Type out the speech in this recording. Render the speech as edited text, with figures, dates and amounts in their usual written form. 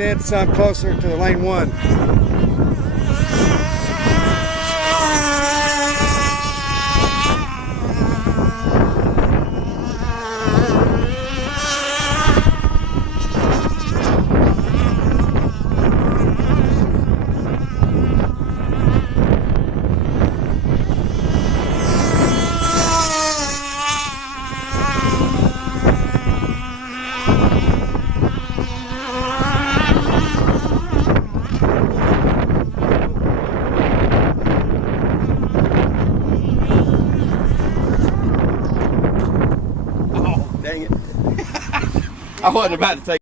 it in some closer to lane 1. Dang it. I wasn't about to take